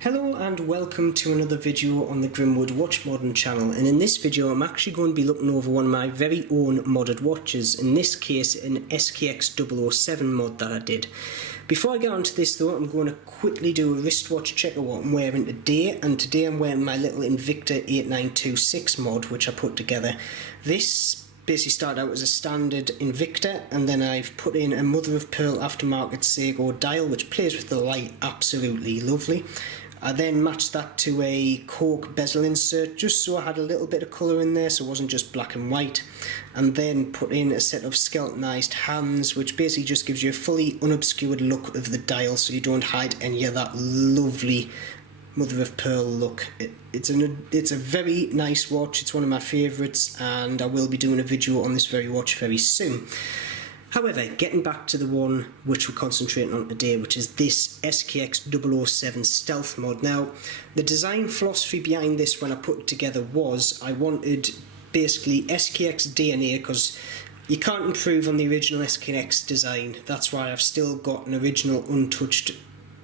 Hello and welcome to another video on the Grimwood Watch Modding channel, and in this video I'm actually going to be looking over one of my very own modded watches, in this case an SKX 007 mod that I did. Before I get onto this though, I'm going to quickly do a wristwatch check of what I'm wearing today, and today I'm wearing my little Invicta 8926 mod which I put together. This basically started out as a standard Invicta, and then I've put in a mother of pearl aftermarket Seiko dial which plays with the light absolutely lovely. I then matched that to a cork bezel insert just so I had a little bit of colour in there so it wasn't just black and white, and then put in a set of skeletonized hands which basically just gives you a fully unobscured look of the dial so you don't hide any of that lovely mother of pearl look. It's a very nice watch, it's one of my favourites, and I will be doing a video on this very watch very soon. However, getting back to the one which we're concentrating on today, which is this SKX 007 Stealth mod. Now, the design philosophy behind this when I put it together was I wanted basically SKX DNA, because you can't improve on the original SKX design. That's why I've still got an original untouched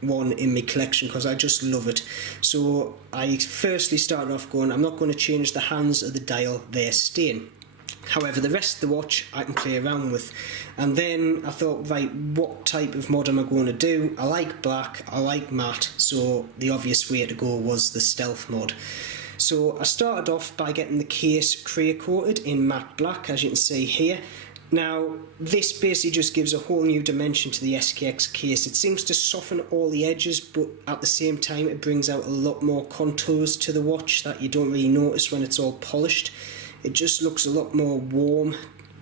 one in my collection because I just love it. So I firstly started off going, I'm not going to change the hands of the dial, they're staying. However, the rest of the watch I can play around with, and then I thought, right, what type of mod am I going to do? I like black, I like matte, so the obvious way to go was the stealth mod. So I started off by getting the case Cerakoted in matte black, as you can see here. Now, this basically just gives a whole new dimension to the SKX case. It seems to soften all the edges, but at the same time it brings out a lot more contours to the watch that you don't really notice when it's all polished. It just looks a lot more warm.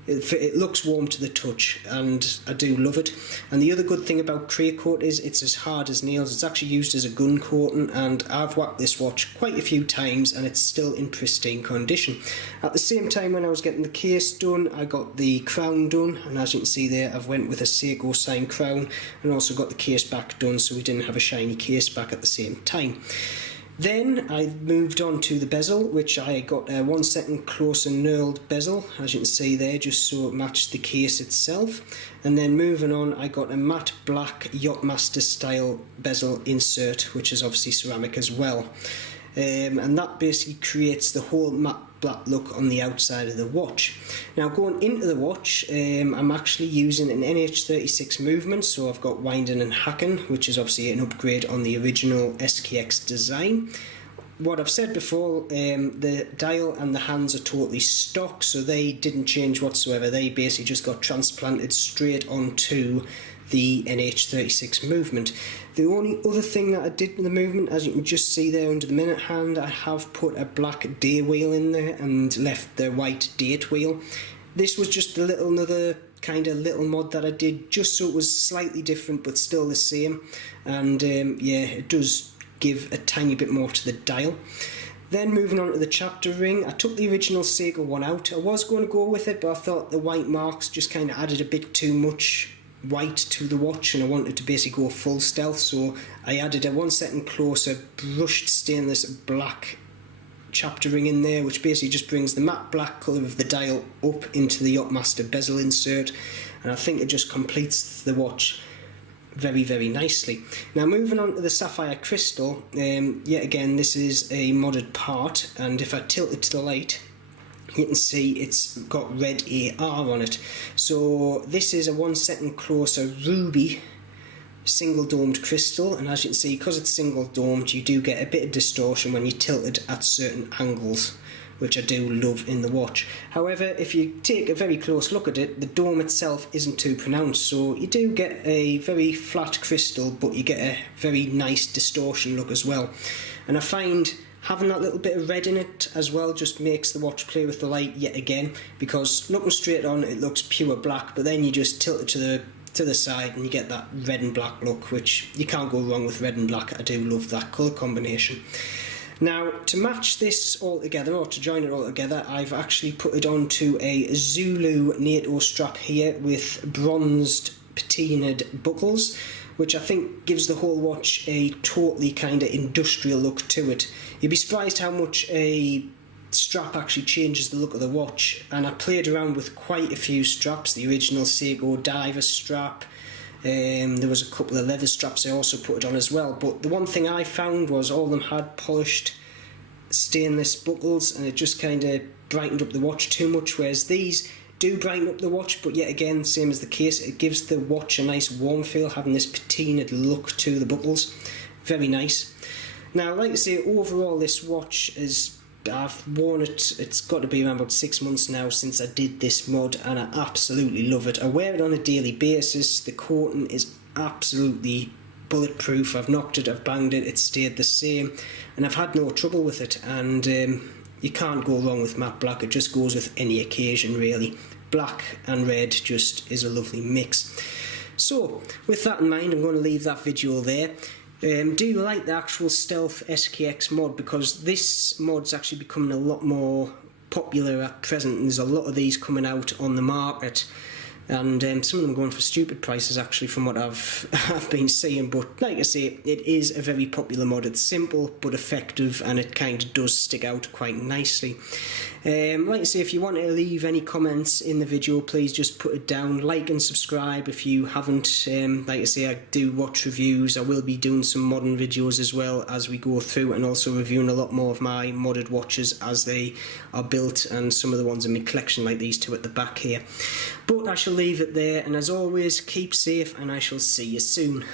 It looks warm to the touch, and I do love it. And the other good thing about Cerakote is it's as hard as nails. It's actually used as a gun coating, and I've whacked this watch quite a few times and it's still in pristine condition. At the same time, when I was getting the case done, I got the crown done, and as you can see there, I've went with a Seiko signed crown, and also got the case back done so we didn't have a shiny case back at the same time. Then I moved on to the bezel, which I got a 1 Second Closer knurled bezel, as you can see there, just so it matched the case itself. And then moving on, I got a matte black Yachtmaster style bezel insert, which is obviously ceramic as well. And that basically creates the whole matte black look on the outside of the watch. Now, going into the watch, I'm actually using an NH36 movement, so I've got winding and hacking, which is obviously an upgrade on the original SKX design. What I've said before, the dial and the hands are totally stock, so they didn't change whatsoever. They basically just got transplanted straight onto the NH36 movement. The only other thing that I did with the movement, as you can just see there under the minute hand, I have put a black day wheel in there and left the white date wheel. This was just another kind of little mod that I did just so it was slightly different but still the same, and yeah, it does give a tiny bit more to the dial. Then moving on to the chapter ring, I took the original Seiko one out. I was going to go with it, but I thought the white marks just kind of added a bit too much white to the watch, and I wanted to basically go full stealth, so I added a 1 Second Closer brushed stainless black chapter ring in there, which basically just brings the matte black colour of the dial up into the Yachtmaster bezel insert, and I think it just completes the watch very, very nicely. Now, moving on to the Sapphire Crystal, yet again this is a modded part, and if I tilt it to the light, you can see it's got red AR on it. So this is a 1 Second Closer ruby single domed crystal, and as you can see, because it's single domed, you do get a bit of distortion when you tilt it at certain angles, which I do love in the watch. However, if you take a very close look at it, the dome itself isn't too pronounced, so you do get a very flat crystal, but you get a very nice distortion look as well. And I find having that little bit of red in it as well just makes the watch play with the light yet again, because looking straight on it looks pure black, but then you just tilt it to the side and you get that red and black look, which you can't go wrong with red and black. I do love that colour combination. Now, to match this all together, or to join it all together, I've actually put it onto a Zulu NATO strap here with bronzed patinaed buckles, which I think gives the whole watch a totally kind of industrial look to it. You'd be surprised how much a strap actually changes the look of the watch, and I played around with quite a few straps, the original Seiko diver strap, There was a couple of leather straps I also put it on as well, but the one thing I found was all of them had polished stainless buckles, and it just kind of brightened up the watch too much, whereas these do brighten up the watch, but yet again, same as the case, it gives the watch a nice warm feel, having this patinaed look to the buckles. Very nice. Now, like I say, overall this watch is, I've worn it, it's got to be around about 6 months now since I did this mod, and I absolutely love it. I wear it on a daily basis. The coating is absolutely bulletproof. I've knocked it, I've banged it, it's stayed the same, and I've had no trouble with it. And you can't go wrong with matte black. It just goes with any occasion really. Black and red just is a lovely mix. So with that in mind, I'm going to leave that video there. Do you like the actual Stealth SKX mod? Because this mod's actually becoming a lot more popular at present, and there's a lot of these coming out on the market, and some of them going for stupid prices actually from what I've been seeing. But like I say, it is a very popular mod. It's simple but effective, and it kind of does stick out quite nicely. Like I say, if you want to leave any comments in the video, please just put it down. Like and subscribe if you haven't. Like I say, I do watch reviews. I will be doing some modern videos as well as we go through, and also reviewing a lot more of my modded watches as they are built, and some of the ones in my collection, like these two at the back here. But I shall leave it there, and as always, keep safe, and I shall see you soon.